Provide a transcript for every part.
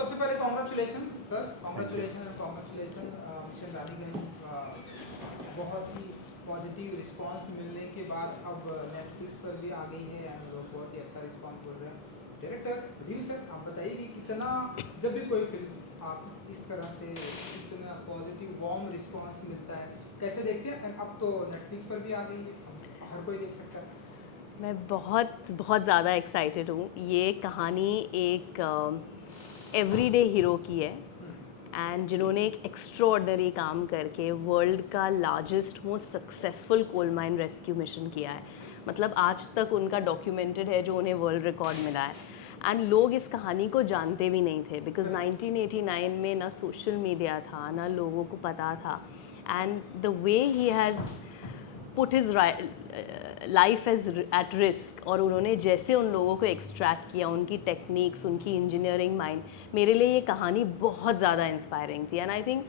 सबसे पहले congratulation sir, congratulation and congratulation mister Raniganj. बहुत ही पॉजिटिव रिस्पांस मिलने के बाद अब नेटफ्लिक्स पर भी आ गई है एंड लोग बहुत ही अच्छा रिस्पांस बोल रहे हैं। डायरेक्टर रिव्यू सर, आप बताइए कि कितना, जब भी कोई फिल्म आप इस तरह से इतना पॉजिटिव वार्म रिस्पांस मिलता है, कैसे देखते हैं? एंड अब तो नेटफ्लिक्स पर भी आ गई है, हर कोई देख सकता है। मैं बहुत बहुत ज़्यादा एक्साइटेड हूँ। ये कहानी एक एवरीडे हीरो की है एंड जिन्होंने एक एक्स्ट्रॉर्डनरी काम करके वर्ल्ड का largest most successful coal mine rescue mission किया है। मतलब आज तक उनका डॉक्यूमेंटेड है जो उन्हें वर्ल्ड रिकॉर्ड मिला है एंड लोग इस कहानी को जानते भी नहीं थे बिकॉज 1989 में ना सोशल मीडिया था ना लोगों को पता था and the way he has put his life as at risk और उन्होंने जैसे उन लोगों को एक्सट्रैक्ट किया, उनकी टेक्निक्स, उनकी इंजीनियरिंग माइंड, मेरे लिए ये कहानी बहुत ज़्यादा इंस्पायरिंग थी एंड आई थिंक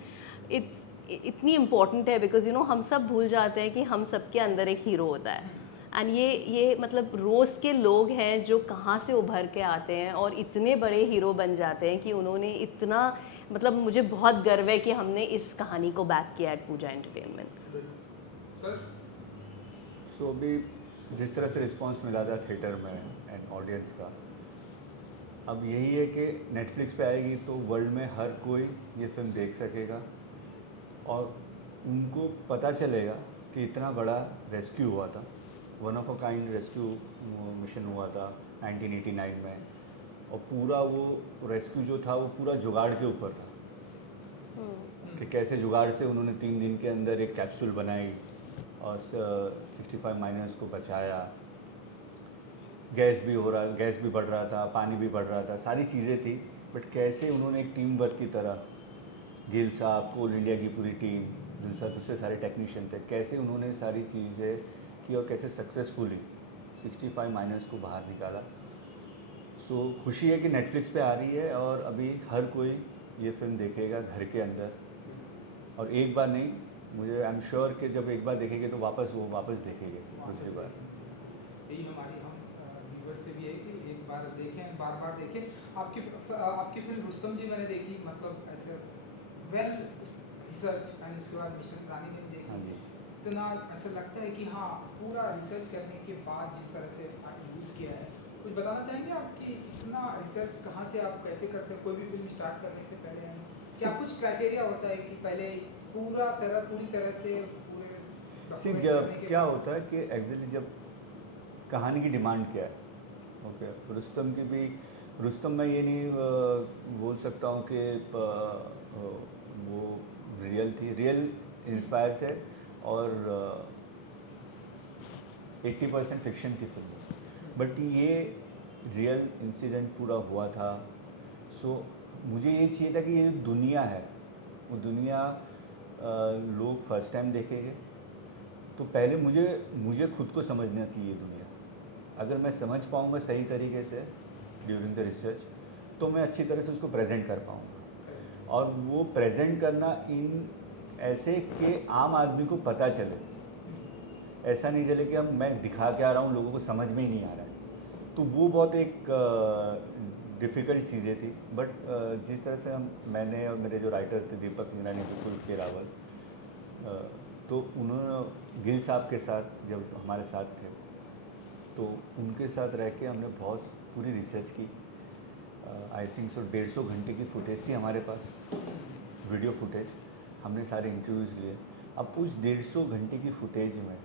इट्स इतनी इम्पॉर्टेंट है बिकॉज यू नो हम सब भूल जाते हैं कि हम सबके अंदर एक हीरो होता है एंड ये मतलब रोज़ के लोग हैं जो कहाँ से उभर के आते हैं और इतने बड़े हीरो बन जाते हैं कि उन्होंने इतना, मतलब मुझे बहुत गर्व है कि हमने इस कहानी को बैक किया एट पूजा एंटरटेनमेंट। सर सो अभी जिस तरह से रिस्पांस मिला था थिएटर में एंड ऑडियंस का, अब यही है कि नेटफ्लिक्स पे आएगी तो वर्ल्ड में हर कोई ये फिल्म देख सकेगा और उनको पता चलेगा कि इतना बड़ा रेस्क्यू हुआ था, one of a kind rescue mission हुआ था 1989 में, और पूरा वो रेस्क्यू जो था वो पूरा जुगाड़ के ऊपर था कि कैसे जुगाड़ से उन्होंने 3 दिन के अंदर एक कैप्सूल बनाई और 65 माइनर्स को बचाया। गैस भी बढ़ रहा था, पानी भी बढ़ रहा था, सारी चीज़ें थी, बट कैसे उन्होंने एक टीम वर्क की तरह, गिल साहब, कोल इंडिया की पूरी टीम, दूसरे सारे टेक्नीशियन थे, कैसे उन्होंने सारी चीज़ें की और कैसे सक्सेसफुली 65 माइनर्स को बाहर निकाला। सो खुशी है कि नेटफ्लिक्स पे आ रही है और अभी हर कोई ये फिल्म देखेगा घर के अंदर, और एक बार नहीं, मुझे आई एम श्योर कि जब एक बार देखेंगे तो वापस देखेंगे दूसरी बार। यही हमारी हम व्यूवर से भी है कि एक बार देखें, बार बार देखें। आपकी फिल्म रुस्तम जी मैंने देखी, मतलब ऐसे वेल रिसर्च, एंड उसके बाद मिशन रानी ने भी हाँ देखी। जी। इतना ऐसा लगता है कि हाँ, पूरा रिसर्च करने के बाद जिस तरह से आप यूज़ किया है, कुछ बताना चाहेंगे आप कि इतना रिसर्च कहाँ से आप कैसे करते हैं कोई भी फिल्म स्टार्ट करने से पहले? क्या कुछ क्राइटेरिया होता है कि पहले पूरी तरह से पूरे document जब करने के क्या बाद? होता है कि एग्जैक्टली जब कहानी की डिमांड क्या है, ओके, रुस्तम की भी, रुस्तम में ये नहीं बोल सकता हूँ कि वो रियल इंस्पायर थे, और 80% फिक्शन की फिल्म, बट ये रियल इंसिडेंट पूरा हुआ था। सो मुझे ये चाहिए था कि ये जो दुनिया है वो दुनिया लोग फर्स्ट टाइम देखेंगे, तो पहले मुझे खुद को समझना थी ये दुनिया। अगर मैं समझ पाऊँगा सही तरीके से ड्यूरिंग द रिसर्च, तो मैं अच्छी तरह से उसको प्रेजेंट कर पाऊँगा, और वो प्रेजेंट करना इन ऐसे कि आम आदमी को पता चले, ऐसा नहीं चले कि अब मैं दिखा के आ रहा हूँ, लोगों को समझ में ही नहीं आ रहा है। तो वो बहुत एक डिफ़िकल्ट चीज़ें थी, बट जिस तरह से मैंने और मेरे जो राइटर थे दीपक इंद्रानी, विपुल के रावल, तो उन्होंने गिल साहब के साथ जब हमारे साथ थे, तो उनके साथ रह के हमने बहुत पूरी रिसर्च की। आई थिंक सो 150 घंटे की फुटेज थी हमारे पास, वीडियो फुटेज, हमने सारे इंटरव्यूज़ लिए। अब उस 150 घंटे की फुटेज में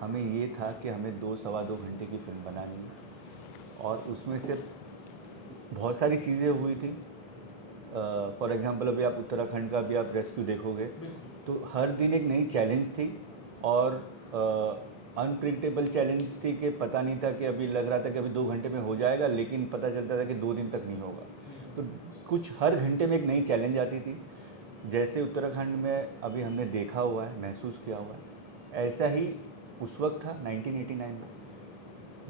हमें ये था कि हमें 2 सवा 2 घंटे की फ़िल्म बनानी है, और उसमें से बहुत सारी चीज़ें हुई थी। फॉर एग्ज़ाम्पल अभी आप उत्तराखंड का भी आप रेस्क्यू देखोगे तो हर दिन एक नई चैलेंज थी, और अनप्रिडिक्टेबल चैलेंज थी कि पता नहीं था कि अभी लग रहा था कि अभी 2 घंटे में हो जाएगा, लेकिन पता चलता था कि 2 दिन तक नहीं होगा। तो कुछ हर घंटे में एक नई चैलेंज आती थी, जैसे उत्तराखंड में अभी हमने देखा हुआ है, महसूस किया हुआ है, ऐसा ही उस वक्त था 1989 में।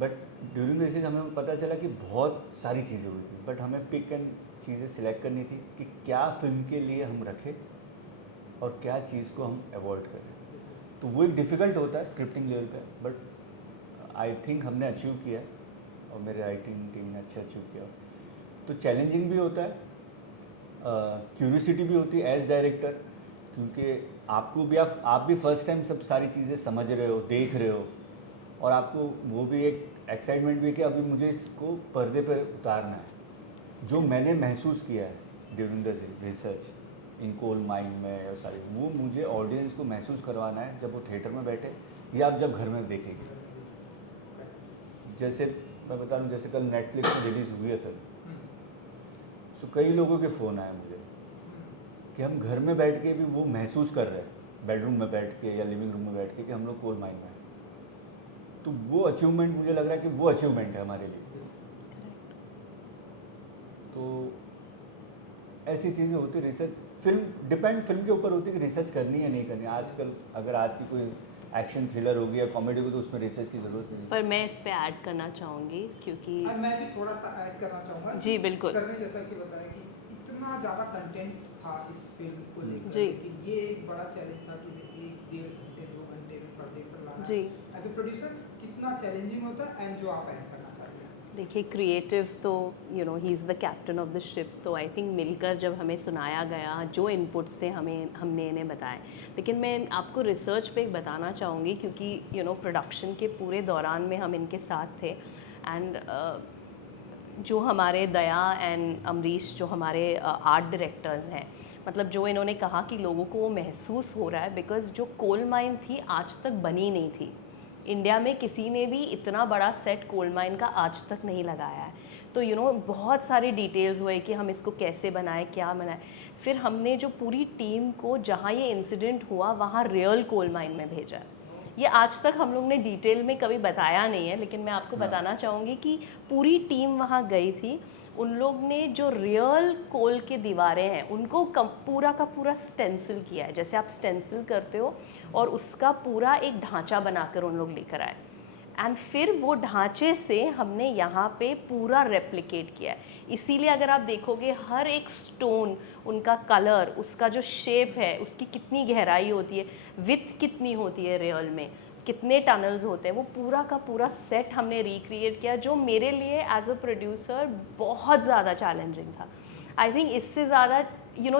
बट ड्यूरिंग दिस हमें पता चला कि बहुत सारी चीज़ें हुई थी, बट हमें पिक एंड चीज़ें सिलेक्ट करनी थी कि क्या फ़िल्म के लिए हम रखें और क्या चीज़ को हम अवॉइड करें। तो वो एक डिफ़िकल्ट होता है स्क्रिप्टिंग लेवल पे, बट आई थिंक हमने अचीव किया, और मेरे राइटिंग टीम ने अच्छा अचीव किया। तो चैलेंजिंग भी होता है, क्यूरियोसिटी भी होती है एज डायरेक्टर, क्योंकि आपको भी आप भी फर्स्ट टाइम सब सारी चीज़ें समझ रहे हो, देख रहे हो, और आपको वो भी एक एक्साइटमेंट भी है कि अभी मुझे इसको पर्दे पर उतारना है। जो मैंने महसूस किया है during the research in coal mine में और सारी, वो मुझे ऑडियंस को महसूस करवाना है जब वो थिएटर में बैठे या आप जब घर में देखेंगे। जैसे मैं बता दूँ, जैसे कल नेटफ्लिक्स में रिलीज़ हुई है फिल्म, सो कई लोगों के फ़ोन आए मुझे कि हम घर में बैठ के भी वो महसूस कर रहे हैं, बेडरूम में बैठ के या लिविंग रूम में बैठ के, कि हम लोग कोल माइन में हैं। तो वो अचीवमेंट मुझे लग रहा है कि वो अचीवमेंट है हमारे लिए। तो ऐसी चीज़ें होती, रिसर्च फिल्म के ऊपर होती है कि रिसर्च करनी है नहीं करनी। आजकल अगर आज की कोई एक्शन थ्रिलर होगी या कॉमेडी होगी तो उसमें रिसर्च की ज़रूरत नहीं। पर मैं इस पे ऐड करना चाहूँगी क्योंकि और मैं भी थोड़ा सा ऐड करना चाहूँगा। जी, बिल्कुल। सर ने जैसा कि बताया कि इतना ज़्यादा कंटेंट था इस फिल्म को लेकर, जी। लेकिन ये एक बड़ा चैलेंज था कि इसे 1-1.5 घंटे 2 घंटे में पर्दे पर लाना। जी। एज ए प्रोड्यूसर कितना चैलेंजिंग होता है, एंड जो आप ऐड करना चाहते हैं। देखिए, क्रिएटिव तो he is the captain of the ship, तो आई थिंक मिलकर जब हमें सुनाया गया, जो इनपुट्स थे हमने इन्हें बताए। लेकिन मैं आपको रिसर्च पे एक बताना चाहूँगी, क्योंकि प्रोडक्शन के पूरे दौरान में हम इनके साथ थे। एंड जो हमारे दया एंड अमरीश, जो हमारे आर्ट डायरेक्टर्स हैं, मतलब जो इन्होंने कहा कि लोगों को वो महसूस हो रहा है, बिकॉज़ जो कोल माइन थी आज तक बनी नहीं थी। इंडिया में किसी ने भी इतना बड़ा सेट कोल माइन का आज तक नहीं लगाया है। तो बहुत सारी डिटेल्स हुए कि हम इसको कैसे बनाएं, क्या बनाएं। फिर हमने जो पूरी टीम को जहाँ ये इंसिडेंट हुआ वहाँ रियल कोल माइन में भेजा है। ये आज तक हम लोग ने डिटेल में कभी बताया नहीं है, लेकिन मैं आपको बताना चाहूँगी कि पूरी टीम वहाँ गई थी। उन लोग ने जो रियल कोल की दीवारें हैं उनको पूरा का पूरा स्टेंसिल किया है, जैसे आप स्टेंसिल करते हो, और उसका पूरा एक ढांचा बनाकर उन लोग लेकर आए। एंड फिर वो ढांचे से हमने यहाँ पे पूरा रेप्लिकेट किया है। इसीलिए अगर आप देखोगे हर एक स्टोन, उनका कलर, उसका जो शेप है, उसकी कितनी गहराई होती है, विड्थ कितनी होती है रियल में, कितने टनल्स होते हैं, वो पूरा का पूरा सेट हमने रिक्रिएट किया, जो मेरे लिए एज अ प्रोड्यूसर बहुत ज़्यादा चैलेंजिंग था। आई थिंक इससे ज़्यादा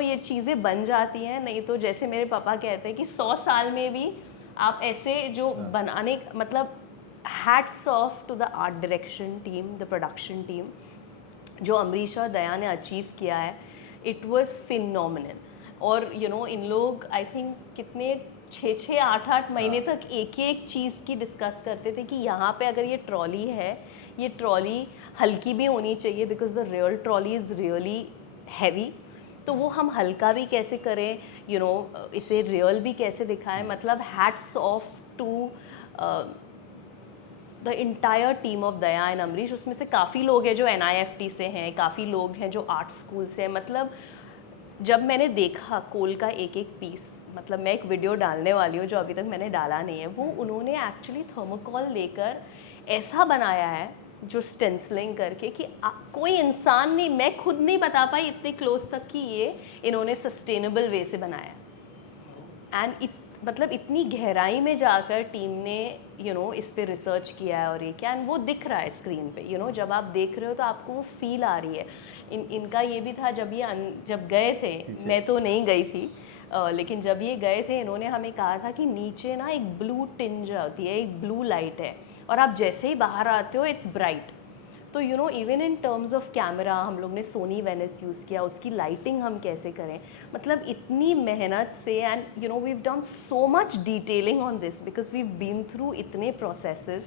ये चीज़ें बन जाती हैं, नहीं तो जैसे मेरे पापा कहते हैं कि 100 साल में भी आप ऐसे जो बनाने, मतलब hats off to the art direction team, the production team, जो अमरीश और दया ने अचीव किया है, इट वाज फिनोमिनल। और इन लोग आई थिंक कितने 6-8 महीने तक एक एक चीज़ की डिस्कस करते थे कि यहाँ पे अगर ये ट्रॉली है, ये ट्रॉली हल्की भी होनी चाहिए, because the real trolley is really heavy, तो वो हम हल्का भी कैसे करें, इसे रियल भी कैसे दिखाएं। मतलब hats off to the entire team of Daya and Amrish. उसमें से काफ़ी लोग हैं जो NIFT से हैं, काफ़ी लोग हैं जो आर्ट स्कूल से हैं। मतलब जब मैंने देखा कोल का एक एक पीस, मतलब मैं एक वीडियो डालने वाली हूँ जो अभी तक मैंने डाला नहीं है, वो उन्होंने एक्चुअली थर्मोकॉल लेकर ऐसा बनाया है, जो स्टेंसलिंग करके, कि कोई इंसान नहीं, मैं खुद नहीं बता पाई इतने क्लोज तक कि ये इन्होंने सस्टेनेबल वे से बनाया। एंड मतलब इतनी गहराई में जाकर टीम ने इस पे रिसर्च किया है, और ये क्या, एंड वो दिख रहा है स्क्रीन पे। जब आप देख रहे हो तो आपको वो फील आ रही है। इनका ये भी था, जब गए थे, मैं तो नहीं गई थी, लेकिन जब ये गए थे, इन्होंने हमें कहा था कि नीचे ना एक ब्लू टिंज होती है, एक ब्लू लाइट है, और आप जैसे ही बाहर आते हो इट्स ब्राइट। तो even in terms of camera हम लोग ने सोनी वेनिस यूज़ किया, उसकी लाइटिंग हम कैसे करें, मतलब इतनी मेहनत से। And we done so much detailing on this because we been through इतने processes.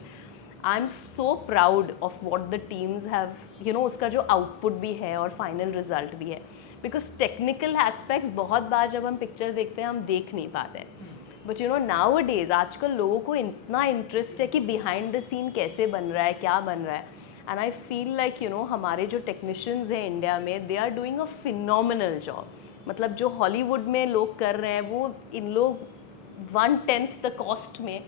I am so proud of what the teams have, उसका जो आउटपुट भी है और फाइनल रिजल्ट भी है। बिकॉज टेक्निकल एस्पेक्ट्स बहुत बार जब हम पिक्चर देखते हैं हम देख नहीं पाते हैं, बट नाउ अ डेज आजकल लोगों को इतना इंटरेस्ट है कि बिहाइंड द सीन कैसे बन रहा है, क्या बन रहा है। एंड आई फील लाइक हमारे जो टेक्नीशियंस हैं इंडिया में, they are doing a phenomenal job. मतलब जो हॉलीवुड में लोग कर रहे हैं, वो इन लोग 1/10 द कॉस्ट में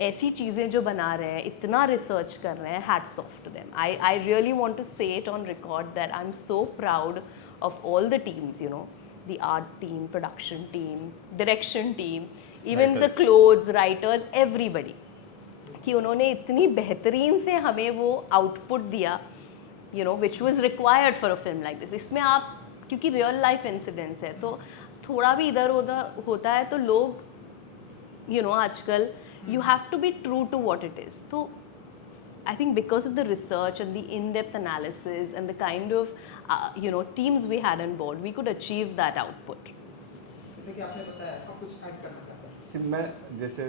ऐसी चीज़ें जो बना रहे हैं, इतना रिसर्च कर रहे हैं, hats off to them. I really want to say it on record that I am so proud of all the teams, the art team, production team, direction team, even the clothes, writers, everybody, कि उन्होंने इतनी बेहतरीन से हमें वो output दिया, which was required for a film like this. इसमें आप क्योंकि रियल लाइफ इंसिडेंट्स है, तो थोड़ा भी इधर उधर होता है तो लोग आजकल you have to be true to what it is. तो I think because of the research and the in-depth analysis and the kind of teams we had on board, we could achieve that output. जैसे कि आपने बताया, आप कुछ add करना चाहते हैं? सिर्फ मैं जैसे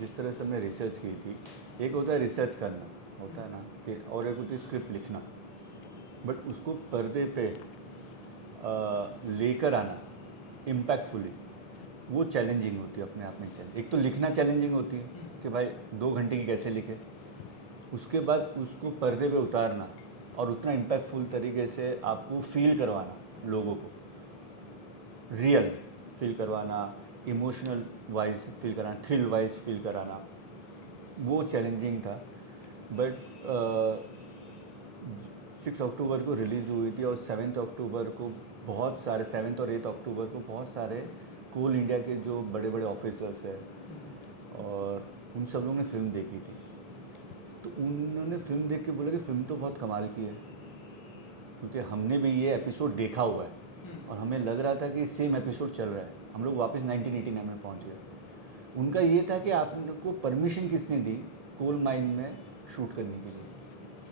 जिस तरह से मैं रिसर्च की थी, एक होता है रिसर्च करना होता है ना कि, और एक होती है स्क्रिप्ट लिखना, बट उसको पर्दे पे लेकर आना इम्पैक्टफुली, वो चैलेंजिंग होती है अपने आप में. एक तो लिखना चैलेंजिंग होती है कि भाई 2 घंटे की कैसे लिखे, उसके बाद उसको पर्दे पे उतारना और उतना इम्पैक्टफुल तरीके से आपको फील करवाना, लोगों को रियल फील करवाना, इमोशनल वाइज फील कराना, थ्रिल वाइज फील कराना, वो चैलेंजिंग था. बट 6 अक्टूबर को रिलीज़ हुई थी और 7 अक्टूबर को बहुत सारे 7 और 8 अक्टूबर को बहुत सारे कोल इंडिया के जो बड़े बड़े ऑफिसर्स हैं और उन सब लोगों ने फिल्म देखी थी. तो उन्होंने फिल्म देख के बोला कि फ़िल्म तो बहुत कमाल की है, क्योंकि हमने भी ये एपिसोड देखा हुआ है और हमें लग रहा था कि सेम एपिसोड चल रहा है. हम लोग वापस 1989 में पहुंच गए. उनका ये था कि आपको परमिशन किसने दी कोल माइन में शूट करने के लिए?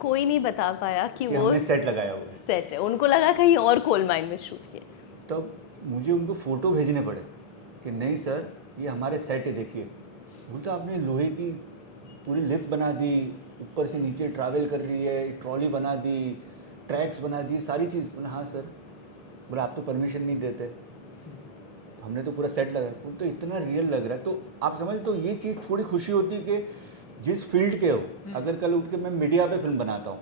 कोई नहीं बता पाया कि वो हमने सेट लगाया हुआ है. सेट है, उनको लगा कहीं और कोल माइन में शूट किया. तब मुझे उनको फ़ोटो भेजने पड़े कि नहीं सर ये हमारे सेट है, देखिए. बोलता आपने लोहे की पूरी लिफ्ट बना दी, ऊपर से नीचे ट्रैवल कर रही है, ट्रॉली बना दी, ट्रैक्स बना दी, सारी चीज़. बोला हाँ सर. बोला आप तो परमिशन नहीं देते, हमने तो पूरा सेट लगाया. वो तो इतना रियल लग रहा है. तो आप समझ, तो ये चीज़ थोड़ी खुशी होती है कि जिस फील्ड के हो, अगर कल उठ के मैं मीडिया पे फिल्म बनाता हूँ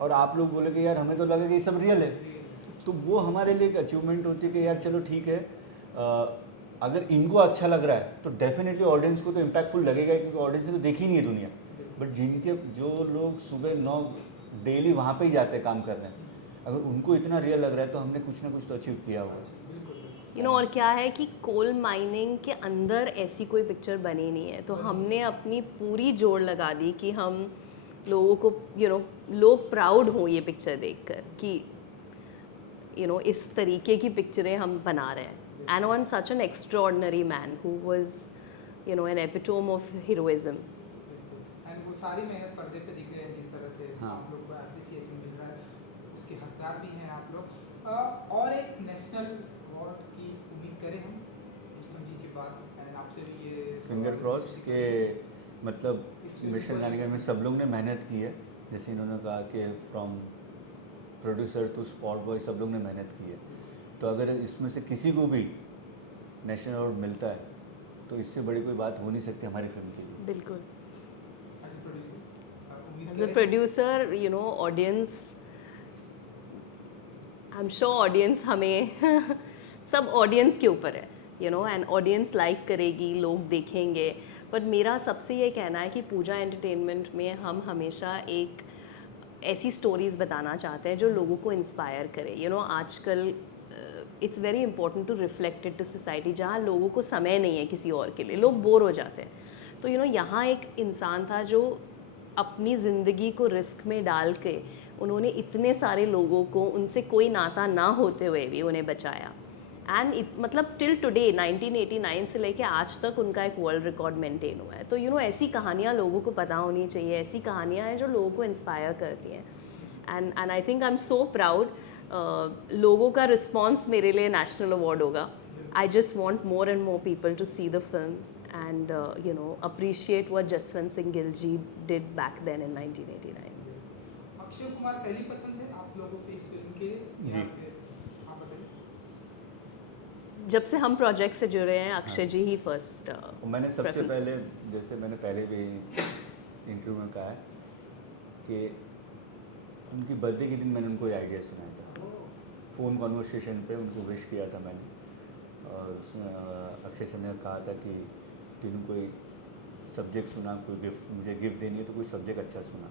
और आप लोग बोले कि यार हमें तो लगा कि ये सब रियल है, तो वो हमारे लिए एक अचीवमेंट होती है कि यार चलो ठीक है, अगर इनको अच्छा लग रहा है तो डेफिनेटली ऑडियंस को तो इम्पैक्टफुल लगेगा, क्योंकि ऑडियंस ने तो देखी नहीं है दुनिया. बट जिनके जो लोग सुबह 9 डेली वहाँ पे ही जाते हैं काम करने, अगर उनको इतना रियल लग रहा है तो हमने कुछ ना कुछ तो अचीव किया हुआ है. और क्या है कि कोल माइनिंग के अंदर ऐसी कोई पिक्चर बनी नहीं है, तो हमने अपनी पूरी जोड़ लगा दी कि हम लोगों को लोग प्राउड हों ये पिक्चर देखकर कि इस तरीके की पिक्चरें हम बना रहे हैं. And on such an extraordinary man who was an epitome of heroism. And वो सारी मेहनत पर्दे पे दिख रही है, जिस तरह से हाँ. आप लोग को एप्रिसिएशन मिल रहा है, उसके हकदार भी हैं आप लोग. और एक नेशनल अवार्ड की उम्मीद करें हम मुस्लिम जी के बाद. एंड आपसे भी ये फिंगर क्रॉस के मतलब मिशन नालिका में सब लोग ने मेहनत की है. जैसे इन्होंने कहा कि from producer to spot boy सब लोग ने मेहनत की है. तो अगर इसमें से किसी को भी नेशनल अवार्ड मिलता है तो इससे बड़ी कोई बात हो नहीं सकती हमारी फिल्म के लिए. बिल्कुल. As As a producer, audience, I'm sure audience हमें सब audience के ऊपर है, and audience like करेगी, लोग देखेंगे. पर मेरा सबसे ये कहना है कि पूजा एंटरटेनमेंट में हम हमेशा एक ऐसी स्टोरीज़ बताना चाहते हैं जो लोगों को इंस्पायर करे. आजकल it's very important to reflect it to society, जहाँ लोगों को समय नहीं है किसी और के लिए, लोग बोर हो जाते हैं. तो यहाँ एक इंसान था जो अपनी ज़िंदगी को रिस्क में डाल के उन्होंने इतने सारे लोगों को उनसे कोई नाता ना होते हुए भी उन्हें बचाया. एंड मतलब टिल टुडे 1989 से लेके आज तक उनका एक वर्ल्ड रिकॉर्ड मेंटेन हुआ है. तो ऐसी कहानियाँ लोगों को पता होनी चाहिए, ऐसी कहानियाँ हैं जो लोगों को इंस्पायर करती हैं. And I think I am so proud. लोगों का रिस्पॉन्स मेरे लिए नेशनल अवार्ड होगा. I just want more and more people to see the film and appreciate what Jaswant Singh Gill ji did back then in 1989. Akshay Kumar पहली पसंद है आप लोगों को इस फिल्म के लिए? जी. आप बताइए. जब से हम प्रोजेक्ट से जुड़े हैं अक्षय जी ही फर्स्ट. मैंने सबसे पहले, जैसे मैंने पहले भी इंटरव्यू में कहा है कि उनकी बर्थडे के दिन मैंने उनको ये आइडिया सुनाया था. फ़ोन कॉन्वर्सेशन पे उनको विश किया था मैंने, और उसमें अक्षय सर ने कहा था कि तीनों कोई सब्जेक्ट सुना, कोई गिफ्ट मुझे गिफ्ट देनी है तो कोई सब्जेक्ट अच्छा सुना.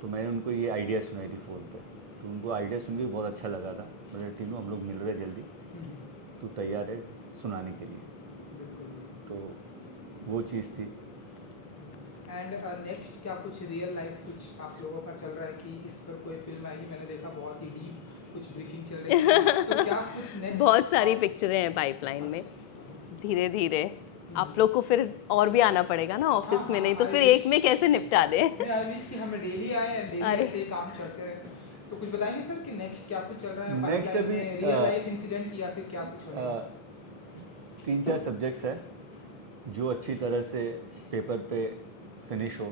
तो मैंने उनको ये आइडिया सुनाई थी फ़ोन पे. तो उनको आइडिया सुन के बहुत अच्छा लगा था. बोले तीनों हम लोग मिल रहे जल्दी, तो तैयार है सुनाने के लिए. तो वो चीज़ थी. एंड नेक्स्ट क्या कुछ रियल लाइफ कुछ आप लोगों का चल रहा है कि इस पर कोई फिल्म आई? मैंने देखा बहुत ही डीप कुछ ब्रीफिंग चल रही है तो क्या कुछ नेक्स्ट बहुत सारी पिक्चरें हैं पाइपलाइन में, धीरे धीरे आप लोग को फिर और भी आना पड़ेगा ना ऑफिस में, नहीं तो फिर एक में कैसे निपटा दे। मैं आई विश कि हमें डेली आए एंड डेली अरे। ऐसे ही काम चलते रहे। तो कुछ बताएंगे सर कि नेक्स्ट क्या कुछ चल रहा है Next अभी, रियल लाइफ इंसिडेंट या फिर क्या कुछ हो रहा है? 3-4 सब्जेक्ट्स है जो अच्छी तरह से पेपर पे फिनिश हो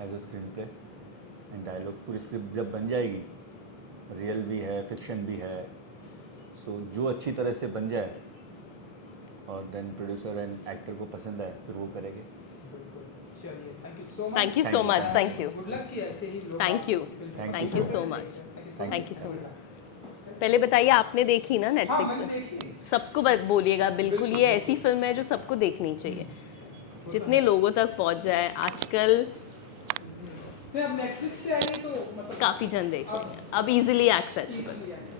as a screenplay and dialogue. पूरी स्क्रिप्ट जब बन जाएगी, रियल भी है फिक्शन भी है, सो जो अच्छी तरह से बन जाए और देन प्रोड्यूसर एंड एक्टर को पसंद आए फिर वो करेंगे। चलिए thank you so much. Thank you so much, thank you. Good luck कि ऐसे ही लोग Thank you. Thank you so much. Thank thank you so much. पहले बताइए, आपने देखी ना हाँ नेटफ्लिक्स मैंने पे? देखी। सबको बोलिएगा बिल्कुल, ये ऐसी फिल्म है जो सबको देखनी चाहिए, जितने लोगों तक पहुंच जाए। आजकल नहीं अब नेटफ्लिक्स पे आई है तो मतलब काफ़ी जन देखेंगे, अब इजीली एक्सेसिबल। easily accessible।